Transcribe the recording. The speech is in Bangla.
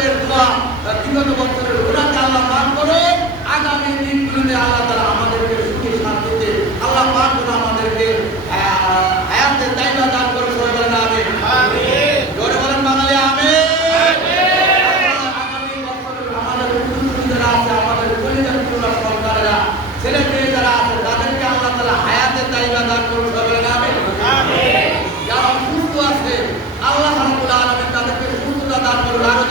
বছরের দোয়া, বিগত বছরের গুনাহকে আল্লাহ মাফ করুন। আগামী দিনগুলোতে আল্লাহ তাআলা আমাদেরকে সুখে শান্তিতে আল্লাহ পাক যেন আমাদেরকে হায়াতে তাইবা দান করে, সবাই বলেন আমিন। আমিন। জোরে বলেন বাঙালি আমিন। আগামী বছর আমাদের কুটুম্ব যারা আছে, আমাদের পরিবার সন্তানেরা, ছেলে মেয়ে যারা আছে, তাদেরকে আল্লাহ তাআলা হায়াতে তাইবা দান করে, সবাই বলেন আমিন। আমিন। যারা সুস্থ আছে আল্লাহ রাব্বুল আলামিন তাদেরকে সুস্থতা দান করুন। আরো